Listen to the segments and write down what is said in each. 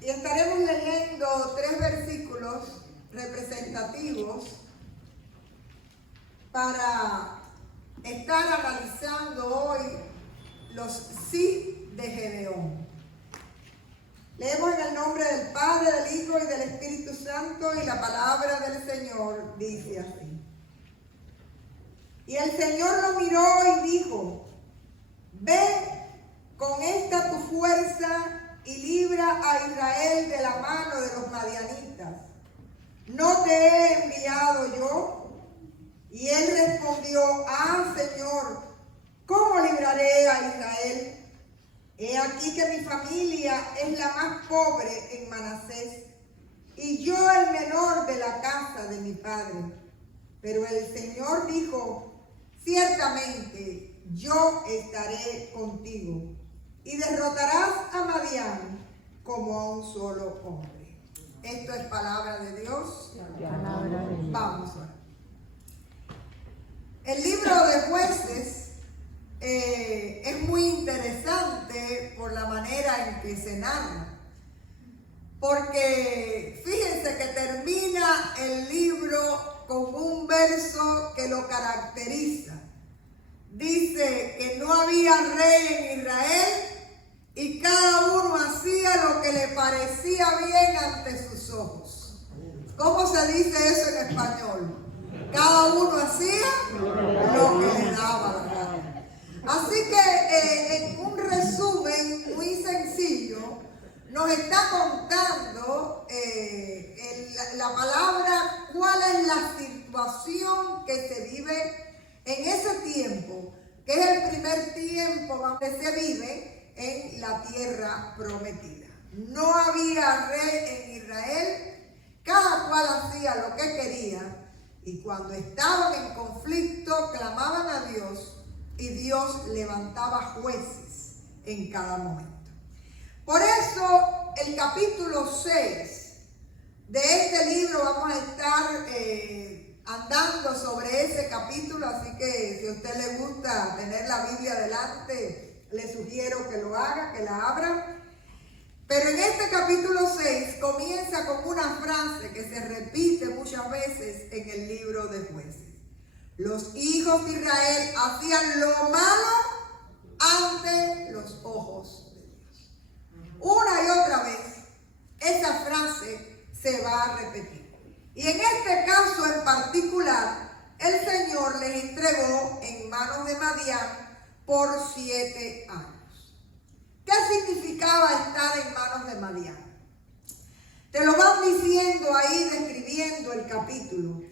Y estaremos leyendo 3 versículos representativos para estar analizando hoy los sí de Gedeón. Leemos en el nombre del Padre, del Hijo y del Espíritu Santo, y la palabra del Señor dice así. Y el Señor lo miró y dijo: ve con esta tu fuerza y libra a Israel de la mano de los madianitas. ¿No te he enviado yo? Y él respondió: ah, Señor, ¿cómo libraré a Israel? He aquí que mi familia es la más pobre en Manasés, y yo el menor de la casa de mi padre. Pero el Señor dijo: ciertamente yo estaré contigo, y derrotarás a Madián como a un solo hombre. Esto es palabra de Dios. Vamos a ver. El libro de Jueces es muy interesante por la manera en que se narra, porque fíjense que termina el libro con un verso que lo caracteriza. Dice que no había rey en Israel y cada uno hacía lo que le parecía bien ante sus ojos. ¿Cómo se dice eso en español? Cada uno hacía lo que le daba la gana. Así que en un resumen muy sencillo nos está contando la palabra cuál es la situación que se vive en ese tiempo, que es el primer tiempo donde se vive en la tierra prometida. No había rey en Israel, cada cual hacía lo que quería, y cuando estaban en conflicto clamaban a Dios, y Dios levantaba jueces en cada momento. Por eso el capítulo 6 de este libro vamos a estar andando sobre ese capítulo, así que si a usted le gusta tener la Biblia delante, le sugiero que lo haga, que la abra. Pero en este capítulo 6 comienza con una frase que se repite muchas veces en el libro de Jueces. Los hijos de Israel hacían lo malo ante los ojos de Dios. Una y otra vez esa frase se va a repetir. Y en este caso en particular, el Señor les entregó en manos de Madián por 7 años. ¿Qué significaba estar en manos de Madián? Te lo van diciendo ahí, describiendo el capítulo.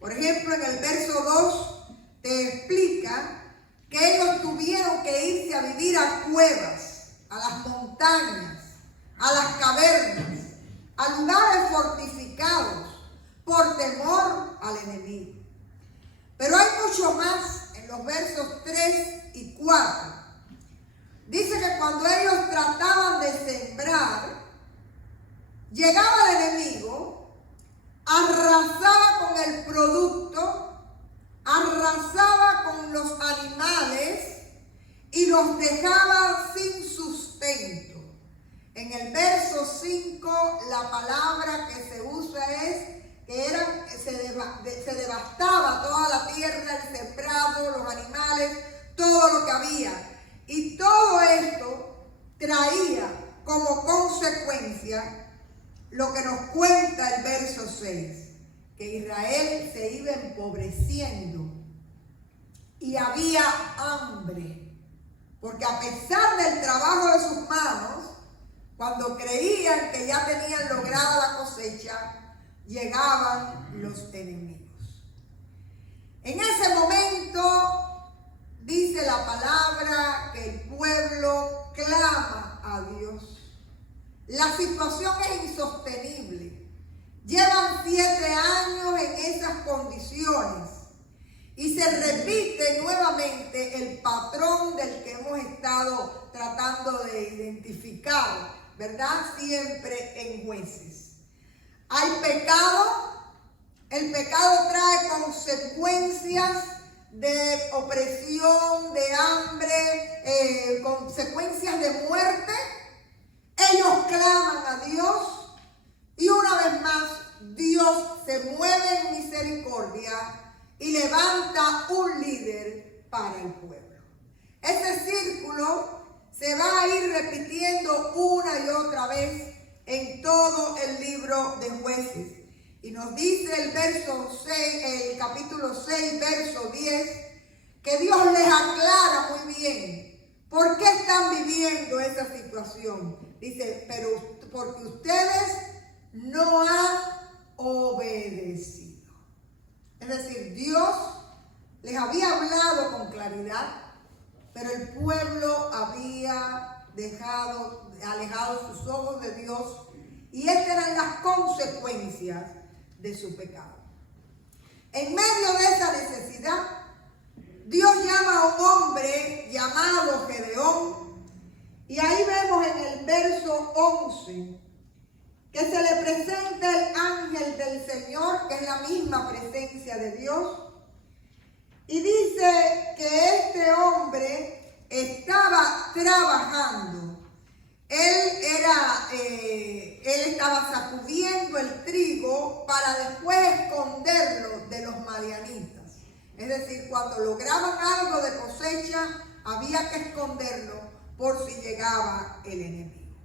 Por ejemplo, en el verso 2 te explica que ellos tuvieron que irse a vivir a cuevas, a las montañas, a las cavernas, a lugares fortificados, por temor al enemigo. Pero hay mucho más en los versos 3 y 4. Dice que cuando ellos trataban de sembrar, llegaba el enemigo, arrasaba con el producto, arrasaba con los animales y los dejaba sin sustento. En el verso 5 la palabra que se usa es que se devastaba toda la tierra, el sembrado, los animales, todo lo que había. Y todo esto traía como consecuencia lo que nos cuenta el verso 6, que Israel se iba empobreciendo y había hambre, porque a pesar del trabajo de sus manos, cuando creían que ya tenían lograda la cosecha, llegaban los enemigos. En ese momento dice la palabra que el pueblo clama a Dios. La situación es insostenible. Llevan 7 años en esas condiciones y se repite nuevamente el patrón del que hemos estado tratando de identificar, ¿verdad? Siempre en Jueces. Hay pecado, el pecado trae consecuencias de opresión, de hambre, consecuencias de muerte. Ellos claman a Dios y levanta un líder para el pueblo. Ese círculo se va a ir repitiendo una y otra vez en todo el libro de Jueces. Y nos dice el capítulo 6, verso 10, que Dios les aclara muy bien por qué están viviendo esa situación. Dice, pero porque ustedes no han obedecido. Es decir, Dios les había hablado con claridad, pero el pueblo había alejado sus ojos de Dios, y estas eran las consecuencias de su pecado. En medio de esa necesidad, Dios llama a un hombre llamado Gedeón, y ahí vemos en el verso 11 que se le presenta el ángel del Señor, que es la misma presencia de Dios, y dice que este hombre estaba trabajando. Él estaba sacudiendo el trigo para después esconderlo de los madianitas. Es decir, cuando lograban algo de cosecha, había que esconderlo por si llegaba el enemigo.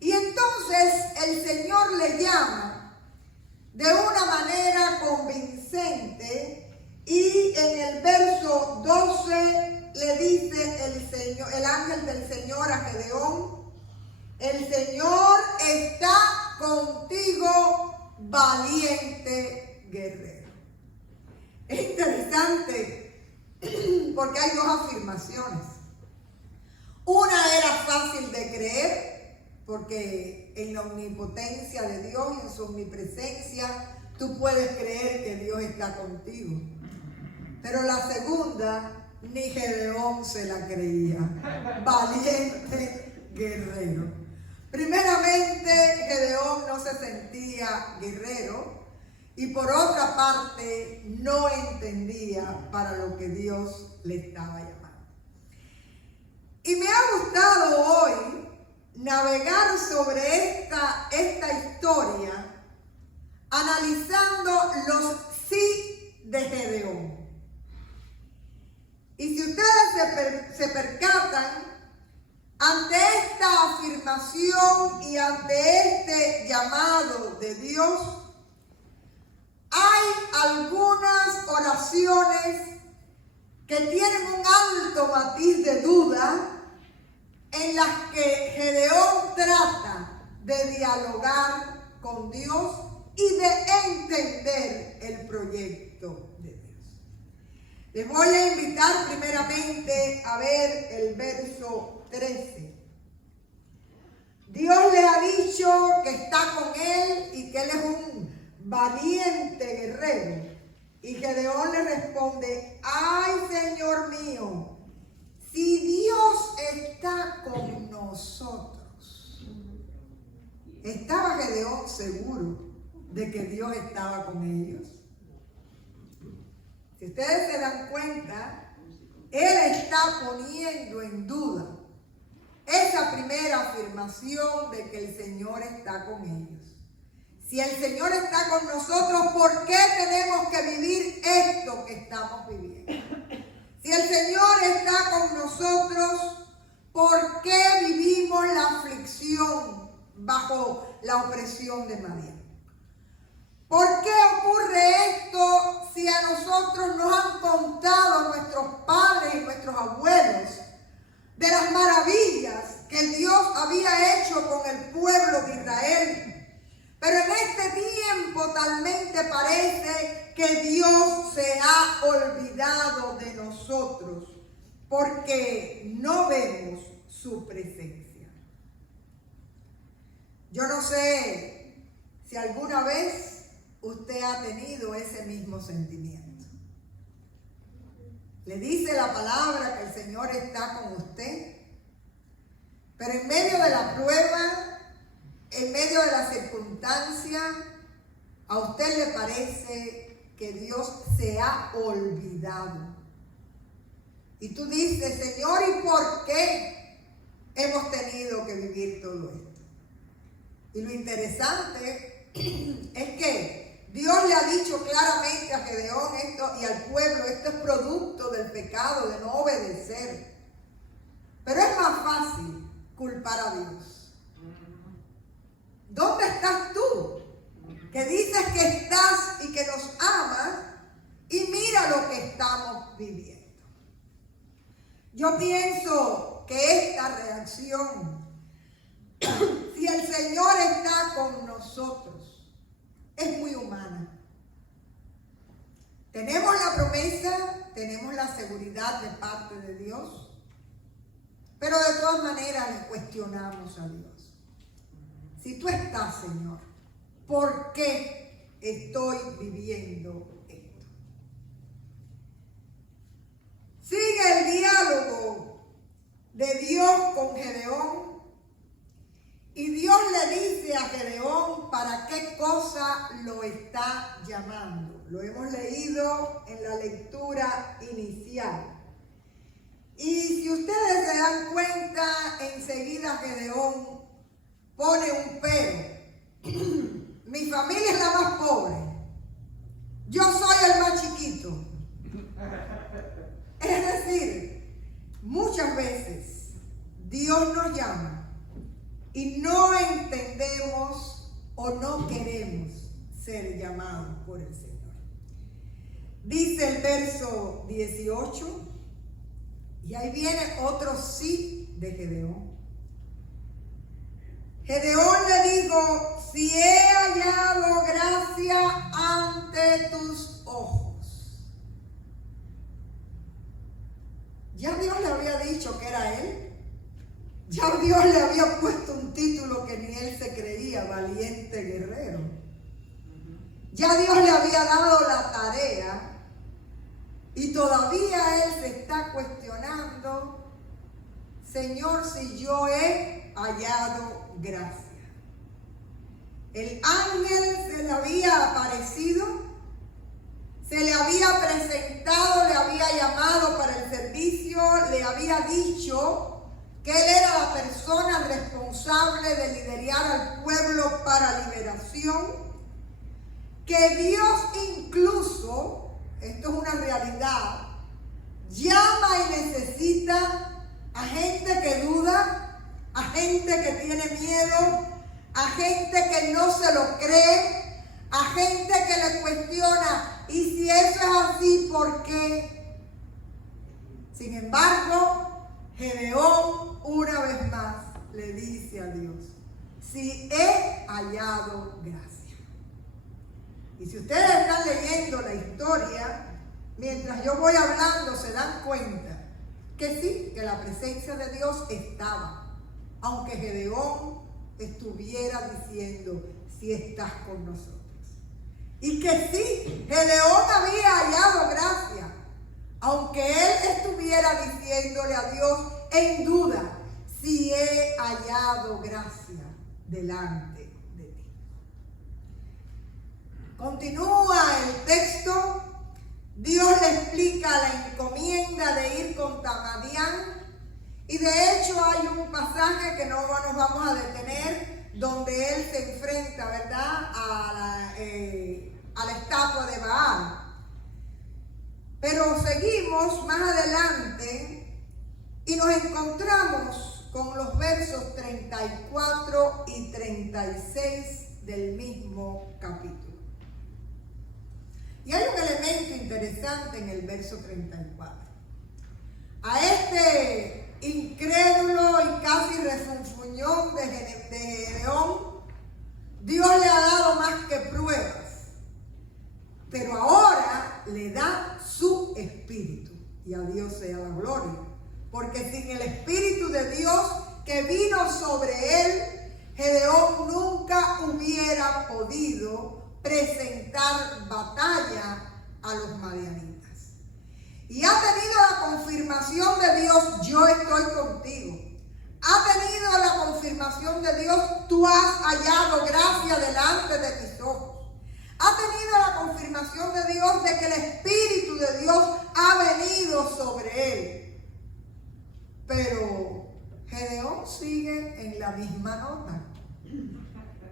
Y entonces el Señor le llama de una manera convincente, y en el verso 12 le dice el ángel del Señor a Gedeón: el Señor está contigo, valiente guerrero. Es interesante porque hay dos afirmaciones. Una era fácil de creer, porque en la omnipotencia de Dios y en su omnipresencia tú puedes creer que Dios está contigo. Pero la segunda, ni Gedeón se la creía. Valiente guerrero. Primeramente, Gedeón no se sentía guerrero, y por otra parte no entendía para lo que Dios le estaba llamando. Y me ha gustado hoy navegar sobre esta historia, analizando los sí de Gedeón. Y si ustedes se percatan, ante esta afirmación y ante este llamado de Dios, hay algunas oraciones que tienen un alto matiz de duda, en las que Gedeón trata de dialogar con Dios y de entender el proyecto de Dios. Les voy a invitar primeramente a ver el verso 13. Dios le ha dicho que está con él y que él es un valiente guerrero. Y Gedeón le responde: ay, Señor mío, si Dios está con nosotros. ¿Estaba Gedeón seguro de que Dios estaba con ellos? Si ustedes se dan cuenta, él está poniendo en duda esa primera afirmación de que el Señor está con ellos. Si el Señor está con nosotros, ¿por qué tenemos que vivir esto que estamos viviendo? Si el Señor está con nosotros, ¿por qué vivimos la aflicción bajo la opresión de Madián? ¿Por qué ocurre esto si a nosotros nos han contado nuestros padres y nuestros abuelos de las maravillas que Dios había hecho con el pueblo de Israel? Pero en este tiempo talmente parece que Dios se ha olvidado de nosotros porque no vemos su presencia. Yo no sé si alguna vez usted ha tenido ese mismo sentimiento. Le dice la palabra que el Señor está con usted, pero en medio de la prueba, en medio de la circunstancia, a usted le parece que Dios se ha olvidado. Y tú dices: Señor, ¿y por qué hemos tenido que vivir todo esto? Y lo interesante es que Dios le ha dicho claramente a Gedeón esto y al pueblo, esto es producto del pecado, de no obedecer. Pero es más fácil culpar a Dios. ¿Dónde estás tú? Que dices que estás y que nos amas y mira lo que estamos viviendo. Yo pienso que esta reacción, si el Señor está con nosotros, es muy humana. Tenemos la promesa, tenemos la seguridad de parte de Dios, pero de todas maneras le cuestionamos a Dios. Si tú estás, Señor, ¿por qué estoy viviendo esto? Sigue el diálogo de Dios con Gedeón. Y Dios le dice a Gedeón para qué cosa lo está llamando. Lo hemos leído en la lectura inicial. Y si ustedes se dan cuenta, enseguida Gedeón pone un pero. Mi familia es la más pobre. Yo soy el más chiquito. Es decir, muchas veces Dios nos llama y no entendemos o no queremos ser llamados por el Señor. Dice el verso 18, y ahí viene otro sí de Gedeón. Gedeón le dijo, si he hallado gracia ante tus ojos. Ya Dios le había dicho que era él. Ya Dios le había puesto un título que ni él se creía, valiente guerrero. Ya Dios le había dado la tarea y todavía él se está cuestionando, Señor, si yo he hallado gracia. El ángel se le había aparecido, se le había presentado, le había llamado para el servicio, le había dicho que él era la persona responsable de liderar al pueblo para liberación, que Dios incluso, esto es una realidad, llama y necesita a gente que duda, a gente que tiene miedo, a gente que no se lo cree, a gente que le cuestiona, y si eso es así, ¿por qué? Sin embargo, Gedeón una vez más le dice a Dios, si he hallado gracia. Y si ustedes están leyendo la historia, mientras yo voy hablando se dan cuenta que sí, que la presencia de Dios estaba, aunque Gedeón estuviera diciendo, si estás con nosotros. Y que sí, Gedeón había hallado gracia, aunque él estuviera diciéndole a Dios en duda, si he hallado gracia delante de ti. Continúa el texto, Dios le explica la encomienda de ir contra Madián, y de hecho hay un pasaje que no nos vamos a detener, donde él se enfrenta, ¿verdad?, a la estatua de Baal. Pero seguimos más adelante y nos encontramos con los versos 34 y 36 del mismo capítulo. Y hay un elemento interesante en el verso 34. A este incrédulo y casi refunfuñón de Gedeón, Dios le ha dado más que pruebas, pero ahora le da su espíritu, y a Dios sea la gloria, porque sin el espíritu de Dios que vino sobre él, Gedeón nunca hubiera podido presentar batalla a los madianitas. Y ha tenido la confirmación de Dios, yo estoy contigo. Ha tenido la confirmación de Dios, tú has hallado gracia delante de mis ojos. Ha tenido la confirmación de Dios de que el Espíritu de Dios ha venido sobre él. Pero Gedeón sigue en la misma nota.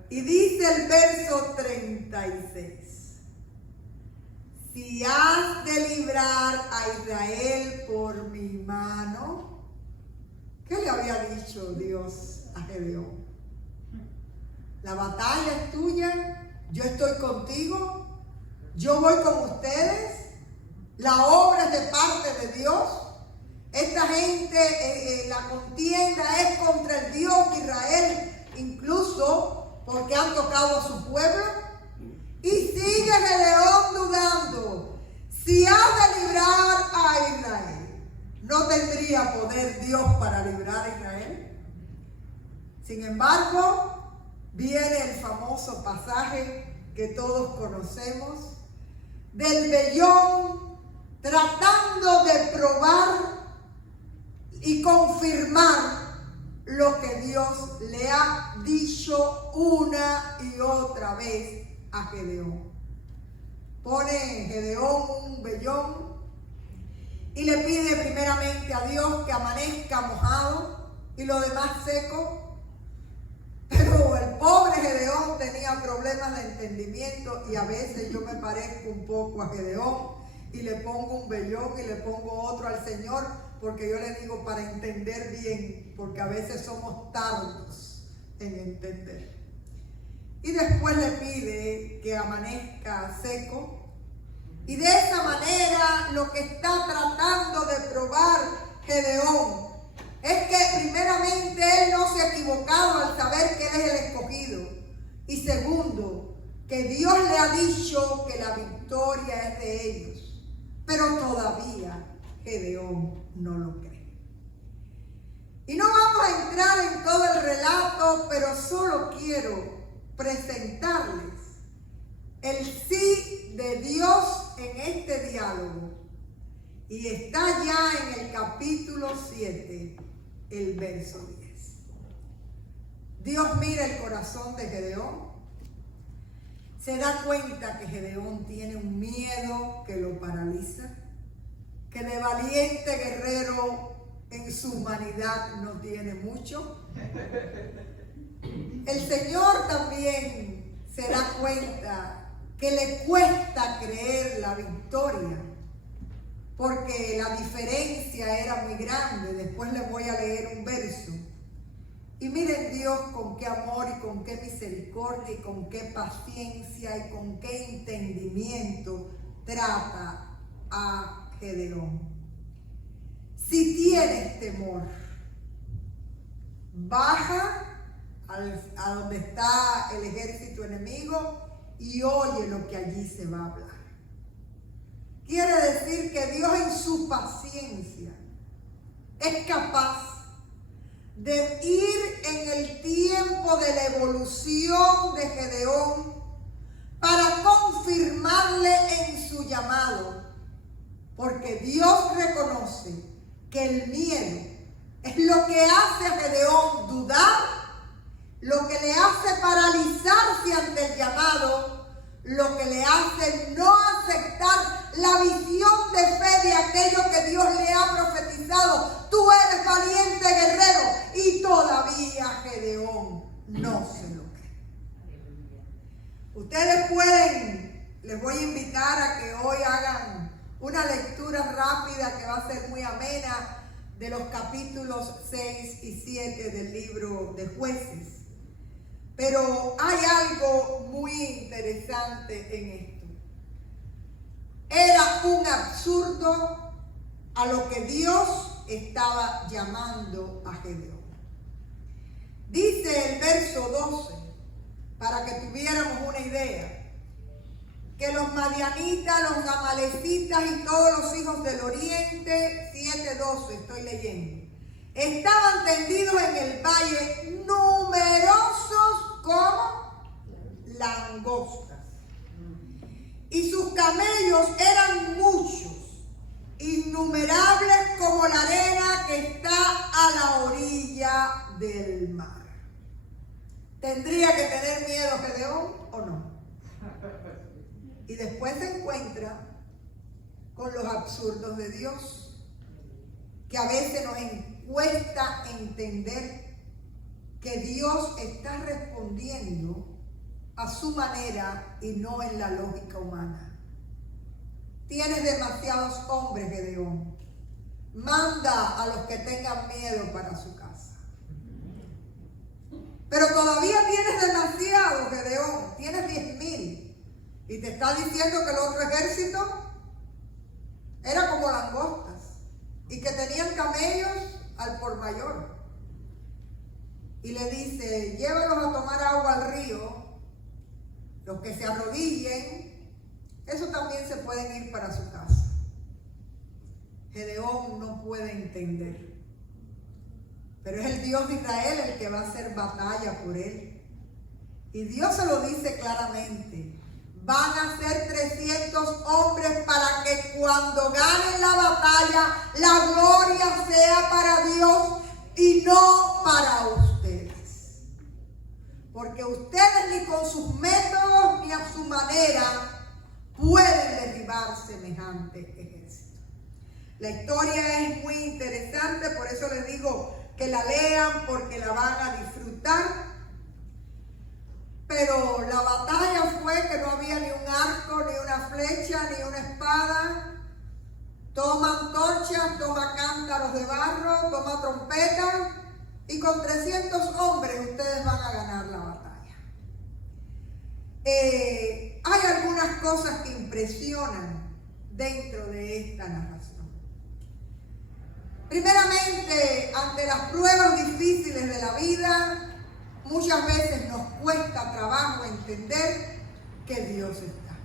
Y dice el verso 36. si has de librar a Israel por mi mano. ¿Qué le había dicho Dios a Gedeón? La batalla es tuya, yo estoy contigo, yo voy con ustedes, la obra es de parte de Dios. Esta gente, la contienda es contra el Dios de Israel, incluso porque han tocado a su pueblo. Y sigue Gedeón dudando, si has de librar a Israel, ¿no tendría poder Dios para librar a Israel? Sin embargo, viene el famoso pasaje que todos conocemos del vellón tratando de probar y confirmar lo que Dios le ha dicho una y otra vez a Gedeón. Pone Gedeón un vellón y le pide primeramente a Dios que amanezca mojado y lo demás seco. Pero el pobre Gedeón tenía problemas de entendimiento y a veces yo me parezco un poco a Gedeón y le pongo un vellón y le pongo otro al Señor, porque yo le digo para entender bien, porque a veces somos tardos en entender. Y después le pide que amanezca seco. Y de esa manera lo que está tratando de probar Gedeón es que primeramente él no se ha equivocado al saber que él es el escogido. Y segundo, que Dios le ha dicho que la victoria es de ellos. Pero todavía Gedeón no lo cree. Y no vamos a entrar en todo el relato, pero solo quiero presentarles el sí de Dios en este diálogo. Y está ya en el capítulo 7, el verso 10. Dios mira el corazón de Gedeón. Se da cuenta que Gedeón tiene un miedo que lo paraliza, que de valiente guerrero en su humanidad no tiene mucho. El Señor también se da cuenta que le cuesta creer la victoria, porque la diferencia era muy grande. Después les voy a leer un verso. Y miren Dios con qué amor y con qué misericordia y con qué paciencia y con qué entendimiento trata a Gedeón. Si tienes temor, baja a donde está el ejército enemigo y oye lo que allí se va a hablar. Quiere decir que Dios en su paciencia es capaz de ir en el tiempo de la evolución de Gedeón para confirmarle en su llamado, porque Dios reconoce que el miedo es lo que hace a Gedeón dudar, lo que le hace paralizarse ante el llamado, lo que le hace no aceptar la visión de fe de aquello que Dios le ha profetizado. Tú eres valiente guerrero, y todavía Gedeón no se lo cree. Ustedes pueden, les voy a invitar a que hoy hagan una lectura rápida que va a ser muy amena de los capítulos 6 y 7 del libro de Jueces. Pero hay algo muy interesante en esto. Era un absurdo a lo que Dios estaba llamando a Gedeón. Dice el verso 12, para que tuviéramos una idea, que los madianitas, los amalecitas y todos los hijos del oriente, 7:12 estoy leyendo, estaban tendidos en el valle, numerosos como langostas, y sus camellos eran muchos, innumerables como la arena que está a la orilla del mar. ¿Tendría que tener miedo Gedeón o no? Y después se encuentra con los absurdos de Dios, que a veces nos cuesta entender que Dios está respondiendo a su manera y no en la lógica humana. tienes demasiados hombres, Gedeón. Manda a los que tengan miedo para su casa. Pero todavía tienes demasiado, Gedeón. Tienes 10,000. Y te está diciendo que el otro ejército era como langostas y que tenían camellos al por mayor. Y le dice, llévalos a tomar agua al río. Los que se arrodillen, eso también se pueden ir para su casa. Gedeón no puede entender. Pero es el Dios de Israel el que va a hacer batalla por él. Y Dios se lo dice claramente. Van a ser 300 hombres para que cuando ganen la batalla, la gloria sea para Dios y no para ustedes. Porque ustedes ni con sus métodos ni a su manera pueden derribar semejante ejército. La historia es muy interesante, por eso les digo que la lean porque la van a disfrutar. Pero la batalla fue que no había ni un arco, ni una flecha, ni una espada. Toma antorchas, toma cántaros de barro, toma trompetas, y con 300 hombres ustedes van a ganar la batalla. Hay algunas cosas que impresionan dentro de esta narración. Primeramente, ante las pruebas difíciles de la vida, muchas veces nos cuesta trabajo entender que Dios está.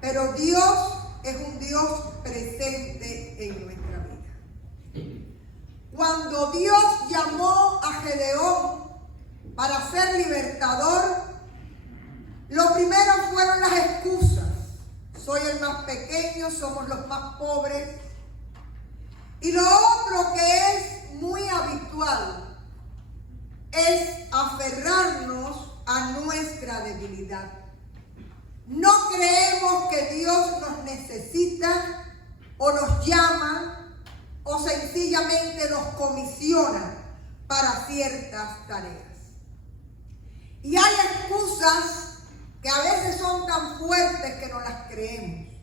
Pero Dios es un Dios presente en nuestra vida. Cuando Dios llamó a Gedeón para ser libertador, lo primero fueron las excusas. Soy el más pequeño, somos los más pobres. Y lo otro que es muy habitual es aferrarnos a nuestra debilidad. No creemos que Dios nos necesita o nos llama o sencillamente nos comisiona para ciertas tareas. Y hay excusas que a veces son tan fuertes que no las creemos.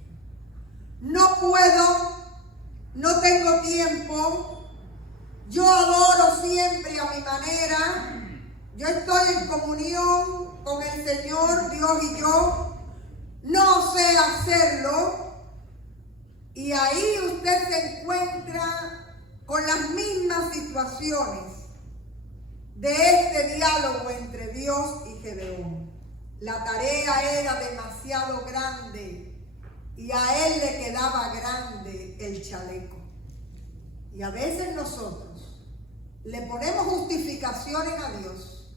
No puedo, no tengo tiempo, yo adoro siempre a mi manera, yo estoy en comunión con el Señor, Dios y yo, no sé hacerlo. Y ahí usted se encuentra con las mismas situaciones de este diálogo entre Dios y Gedeón. La tarea era demasiado grande y a él le quedaba grande el chaleco. Y a veces nosotros le ponemos justificaciones a Dios,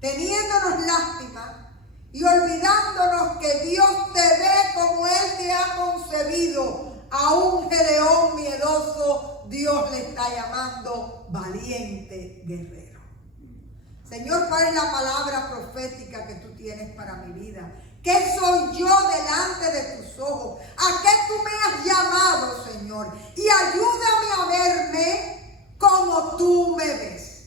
teniéndonos lástima y olvidándonos que Dios te ve como Él te ha concebido. A un Gedeón miedoso, Dios le está llamando valiente guerrero. Señor, ¿cuál es la palabra profética que tú tienes para mi vida? ¿Qué soy yo delante de tus ojos? ¿A qué tú me has llamado, Señor? Y ayúdame a verme como tú me ves.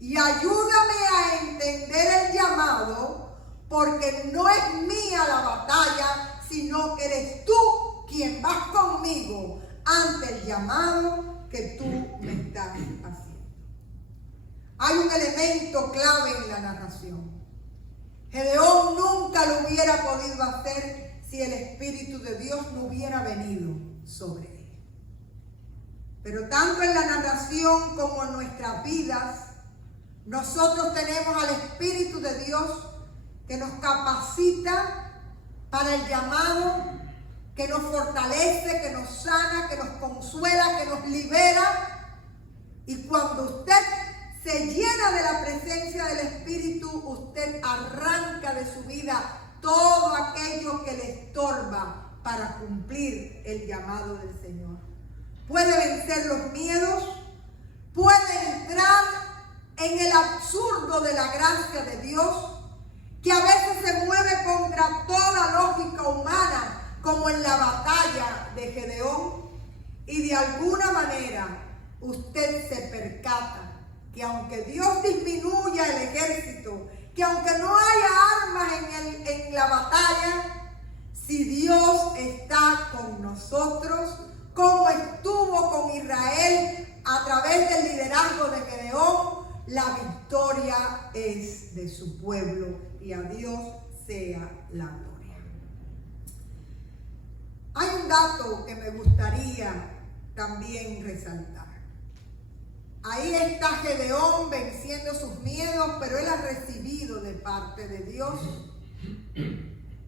Y ayúdame a entender el llamado, porque no es mía la batalla, sino que eres tú quien vas conmigo ante el llamado que tú me estás haciendo. Hay un elemento clave en la narración. Gedeón nunca lo hubiera podido hacer si el Espíritu de Dios no hubiera venido sobre él. Pero tanto en la narración como en nuestras vidas, nosotros tenemos al Espíritu de Dios que nos capacita para el llamado, que nos fortalece, que nos sana, que nos consuela, que nos libera. Y cuando usted se llena de la presencia del Espíritu, usted arranca de su vida todo aquello que le estorba para cumplir el llamado del Señor. Puede vencer los miedos, puede entrar en el absurdo de la gracia de Dios, que a veces se mueve contra toda lógica humana, como en la batalla de Gedeón, y de alguna manera usted se percata que aunque Dios disminuya el ejército, que aunque no haya armas en la batalla, Si Dios está con nosotros, como estuvo con Israel a través del liderazgo de Gedeón, la victoria es de su pueblo y a Dios sea la gloria. Hay un dato que me gustaría también resaltar. Ahí está Gedeón venciendo sus miedos, pero él ha recibido de parte de Dios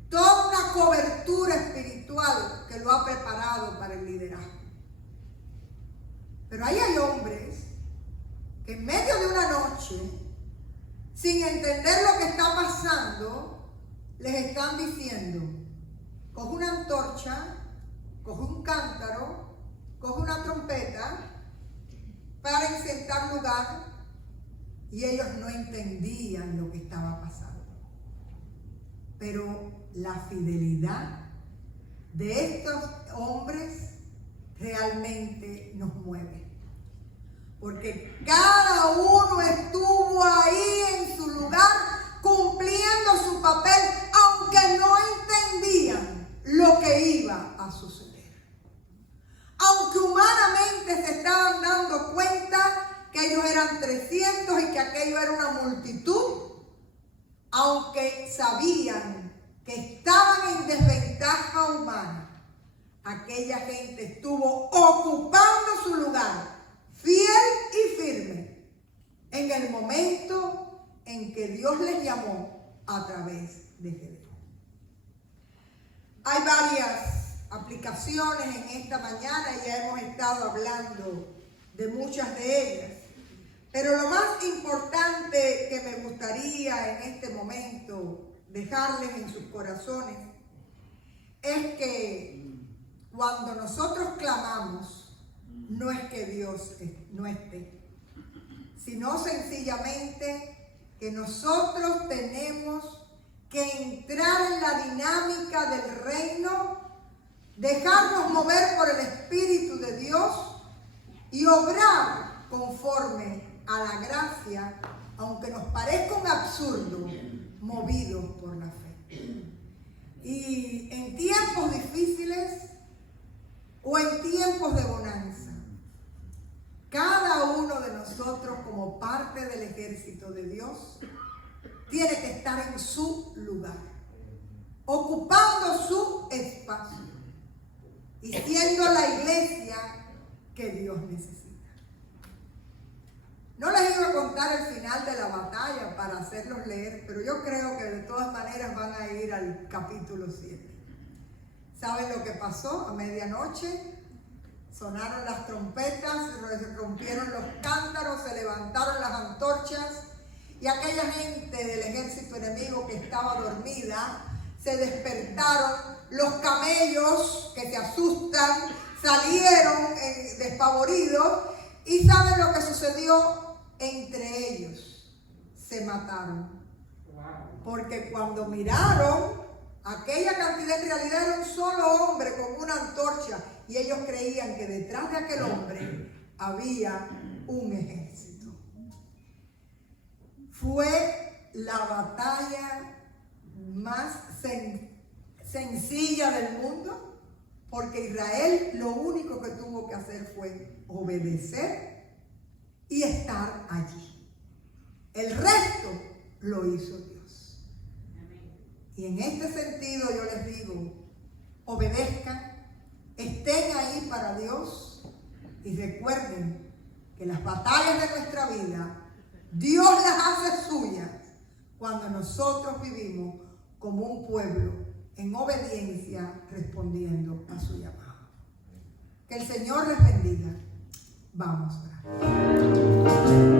toda una cobertura espiritual que lo ha preparado para el liderazgo. Pero ahí hay hombres que en medio de una noche, sin entender lo que está pasando, les están diciendo: coge una antorcha, coge un cántaro, coge una trompeta para incendiar lugar, y ellos no entendían lo que estaba pasando. Pero la fidelidad de estos hombres realmente nos mueve. Porque cada uno estuvo ahí en su lugar cumpliendo su papel, aunque no entendían lo que iba a suceder. Aunque humanamente se estaban dando cuenta que ellos eran 300 y que aquello era una multitud, aunque sabían que estaban en desventaja humana, aquella gente estuvo ocupando su lugar, fiel y firme, en el momento en que Dios les llamó a través de Gedeón. Hay varias aplicaciones en esta mañana y ya hemos estado hablando de muchas de ellas. Pero lo más importante que me gustaría en este momento dejarles en sus corazones es que cuando nosotros clamamos, no es que Dios no esté, sino sencillamente que nosotros tenemos que entrar en la dinámica del reino, dejarnos mover por el Espíritu de Dios y obrar conforme a la gracia, aunque nos parezca un absurdo, movidos por la fe. Y en tiempos difíciles o en tiempos de bonanza, cada uno de nosotros como parte del ejército de Dios tiene que estar en su lugar, ocupando su espacio y siendo la iglesia que Dios necesita. No les iba a contar el final de la batalla para hacerlos leer, pero yo creo que de todas maneras van a ir al capítulo 7. ¿Saben lo que pasó? A medianoche sonaron las trompetas, se rompieron los cántaros, se levantaron las antorchas y aquella gente del ejército enemigo que estaba dormida se despertaron. Los camellos que se asustan salieron despavoridos y ¿saben lo que sucedió? Entre ellos se mataron. Porque cuando miraron, aquella cantidad en realidad era un solo hombre con una antorcha y ellos creían que detrás de aquel hombre había un ejército. Fue la batalla más sencilla del mundo, porque Israel lo único que tuvo que hacer fue obedecer y estar allí. El resto lo hizo Dios. Y en este sentido yo les digo, obedezcan, estén ahí para Dios y recuerden que las batallas de nuestra vida, Dios las hace suyas cuando nosotros vivimos como un pueblo en obediencia respondiendo a su llamado. Que el Señor les bendiga. Vamos a orar.